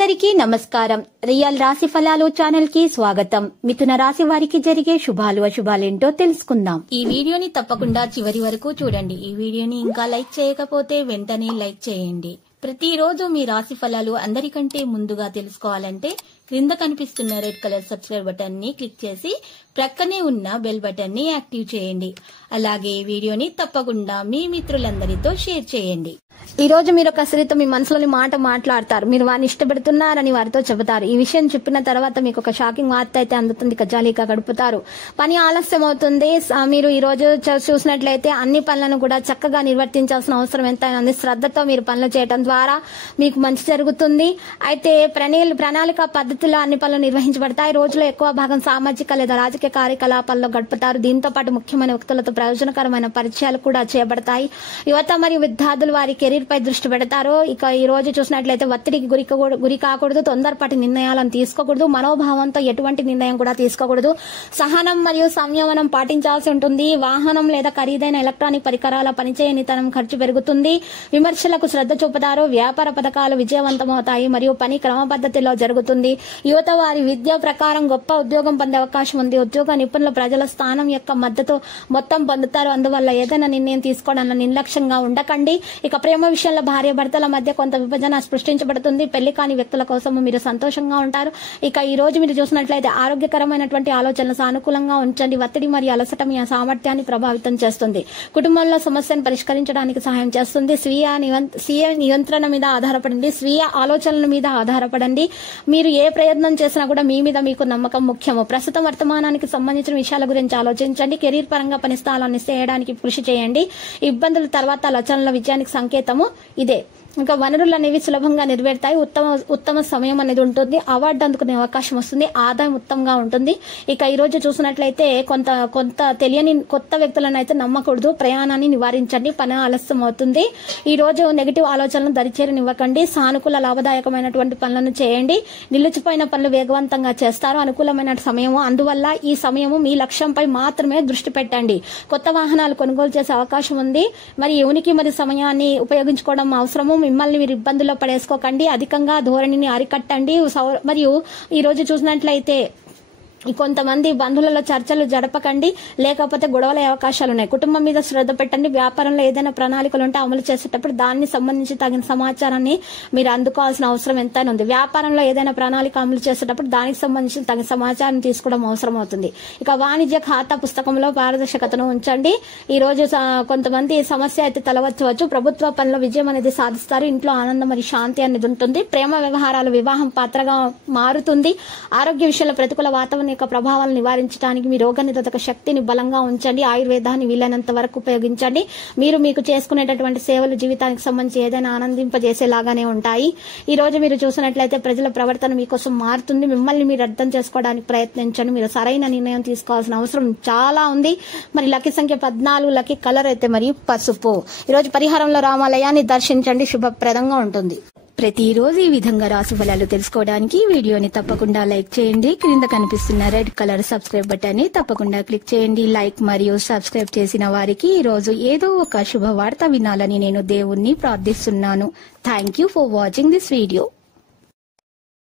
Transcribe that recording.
అందరికీ నమస్కారం. రియల్ రాశి ఫలాలు ఛానల్ కి స్వాగతం. మిథున రాశి వారికి జరిగే శుభాలు అశుభాలేంటో తెలుసుకుందాం. ఈ వీడియోని తప్పకుండా చివరి వరకు చూడండి. ఈ వీడియోని ఇంకా లైక్ చేయకపోతే వెంటనే లైక్ చేయండి. ప్రతిరోజు మీ రాశి ఫలాలు అందరికంటే ముందుగా తెలుసుకోవాలంటే క్రింద కనిపిస్తున్న రెడ్ కలర్ సబ్స్క్రైబ్ బటన్ ని క్లిక్ చేసి ప్రక్కనే ఉన్న బెల్ బటన్ ని యాక్టివ్ చేయండి. అలాగే ఈ వీడియోని తప్పకుండా మీ మిత్రులందరితో షేర్ చేయండి. ఈ రోజు మీరు ఒక స్త్రీతో మీ మనసులోని మాట మాట్లాడతారు. మీరు వారిని ఇష్టపడుతున్నారని వారితో చెబుతారు. ఈ విషయం చెప్పిన తర్వాత మీకు ఒక షాకింగ్ వార్త అయితే అందుతుంది. జాలీగా గడుపుతారు. పని ఆలస్యం అవుతుంది. మీరు ఈ రోజు చూసినట్లయితే అన్ని పనులను కూడా చక్కగా నిర్వర్తించాల్సిన అవసరం ఎంతైనా ఉంది. శ్రద్ధతో మీరు పనులు చేయడం ద్వారా మీకు మంచి జరుగుతుంది. అయితే ప్రణాళిక పద్ధతిలో అన్ని పనులు నిర్వహించబడతాయి. రోజులో ఎక్కువ భాగం సామాజిక లేదా రాజకీయ కార్యకలాపాల్లో గడుపుతారు. దీంతో పాటు ముఖ్యమైన వ్యక్తులతో ప్రయోజనకరమైన పరిచయాలు కూడా చేయబడతాయి. యువత మరియు విద్యార్థులు వారి కెరీర్ పై దృష్టి పెడతారు. ఇక ఈ రోజు చూసినట్లయితే ఒత్తిడికి గురి కాకూడదు. తొందరపాటి నిర్ణయాలను తీసుకోకూడదు. మనోభావంతో ఎటువంటి నిర్ణయం కూడా తీసుకోకూడదు. సహనం మరియు సంయమనం పాటించాల్సి ఉంటుంది. వాహనం లేదా ఖరీదైన ఎలక్ట్రానిక్ పరికరాల పనిచేయనితనం ఖర్చు పెరుగుతుంది. విమర్శలకు శ్రద్ధ చూపుతారు. వ్యాపార పథకాలు విజయవంతమవుతాయి మరియు పని క్రమపద్ధతిలో జరుగుతుంది. యువత వారి విద్య ప్రకారం గొప్ప ఉద్యోగం పొందే అవకాశం ఉంది. ఉద్యోగ నిపుణులు ప్రజల స్థానం యొక్క మద్దతు మొత్తం పొందుతారు. అందువల్ల ఏదైనా నిర్ణయం తీసుకోవడంలో నిర్లక్ష్యంగా ఉండకండి. ఇక ప్రేమ విషయంలో భార్య భర్తల మధ్య కొంత విభజన సృష్టించబడుతుంది. పెళ్లి కాని వ్యక్తుల కోసం మీరు సంతోషంగా ఉంటారు. ఇక ఈ రోజు మీరు చూసినట్లయితే ఆరోగ్యకరమైనటువంటి ఆలోచనలు సానుకూలంగా ఉంచండి. ఒత్తిడి మరియు అలసట మీ సామర్థ్యాన్ని ప్రభావితం చేస్తుంది. కుటుంబంలో సమస్యను పరిష్కరించడానికి సహాయం చేస్తుంది. స్వీయ నియంత్రణ మీద ఆధారపడండి. స్వీయ ఆలోచనల మీద ఆధారపడండి. మీరు ఏ ప్రయత్నం చేసినా కూడా మీ మీద మీకు నమ్మకం ముఖ్యము. ప్రస్తుతం వర్తమానానికి సంబంధించిన విషయాల గురించి ఆలోచించండి. కెరీర్ పరంగా పని స్థలాన్ని చేయడానికి కృషి చేయండి. ఇబ్బందుల తర్వాత రచనల విజయానికి సంకేతము ఇదే. ఇంకా వనరులు అనేవి సులభంగా నెరవేరుతాయి. ఉత్తమ సమయం అనేది ఉంటుంది. అవార్డు అందుకునే అవకాశం వస్తుంది. ఆదాయం ఉత్తమంగా ఉంటుంది. ఇక ఈ రోజు చూసినట్లయితే కొంత తెలియని కొత్త వ్యక్తులను అయితే నమ్మకూడదు. ప్రయాణాన్ని నివారించండి. పని ఆలస్యం అవుతుంది. ఈ రోజు నెగిటివ్ ఆలోచనలను దరిచేరనివ్వకండి. సానుకూల లాభదాయకమైనటువంటి పనులను చేయండి. నిలిచిపోయిన పనులు వేగవంతంగా చేస్తారు. అనుకూలమైన సమయము. అందువల్ల ఈ సమయము మీ లక్ష్యంపై మాత్రమే దృష్టి పెట్టండి. కొత్త వాహనాలు కొనుగోలు చేసే అవకాశం ఉంది. మరి ఉనికి మరియు సమయాన్ని ఉపయోగించుకోవడం అవసరము. మిమ్మల్ని మీరు ఇబ్బందుల్లో పడేసుకోకండి. అధికంగా ధోరణిని అరికట్టండి. మరియు ఈ రోజు చూసినట్లయితే కొంతమంది బంధువులలో చర్చలు జరపకండి. లేకపోతే గొడవలే అవకాశాలు ఉన్నాయి. కుటుంబం మీద శ్రద్ధ పెట్టండి. వ్యాపారంలో ఏదైనా ప్రణాళికలు ఉంటే అమలు చేసేటప్పుడు దాన్ని సంబంధించి తగిన సమాచారాన్ని మీరు అందుకోవాల్సిన అవసరం ఎంతైనా ఉంది. వ్యాపారంలో ఏదైనా ప్రణాళిక అమలు చేసేటప్పుడు దానికి సంబంధించిన తగిన సమాచారం తీసుకోవడం అవసరం అవుతుంది. ఇక వాణిజ్య ఖాతా పుస్తకంలో పారదర్శకతను ఉంచండి. ఈ రోజు కొంతమంది సమస్య అయితే తలవచ్చవచ్చు. ప్రభుత్వ పనిలో విజయం అనేది సాధిస్తారు. ఇంట్లో ఆనందం మరియు శాంతి అనేది ఉంటుంది. ప్రేమ వ్యవహారాలు వివాహం పాత్రగా మారుతుంది. ఆరోగ్య విషయంలో ప్రతికూల వాతావరణం యొక్క ప్రభావాలను నివారించడానికి మీ రోగ నిరోధక శక్తిని బలంగా ఉంచండి. ఆయుర్వేదాన్ని వీలైనంత వరకు ఉపయోగించండి. మీకు చేసుకునేటటువంటి సేవలు జీవితానికి సంబంధించి ఏదైనా ఆనందింపజేసేలాగానే ఉంటాయి. ఈ రోజు మీరు చూసినట్లయితే ప్రజల ప్రవర్తన మీకోసం మారుతుంది. మిమ్మల్ని మీరు అర్థం చేసుకోవడానికి ప్రయత్నించండి. మీరు సరైన నిర్ణయం తీసుకోవాల్సిన అవసరం చాలా ఉంది. మరి లక్కీ సంఖ్య 14, లక్కీ కలర్ అయితే మరి పసుపు. ఈ రోజు పరిహారంలో రామాలయాన్ని దర్శించండి. శుభప్రదంగా ఉంటుంది. ప్రతిరోజు ఈ విధంగా రాశి ఫలాలు తెలుసుకోవడానికి వీడియోని తప్పకుండా లైక్ చేయండి. క్రింద కనిపిస్తున్న రెడ్ కలర్ సబ్స్క్రైబ్ బటన్ ని తప్పకుండా క్లిక్ చేయండి. లైక్ మరియు సబ్స్క్రైబ్ చేసిన వారికి ఈ రోజు ఏదో ఒక శుభవార్త వినాలని నేను దేవుణ్ణి ప్రార్థిస్తున్నాను. Thank you for watching this video.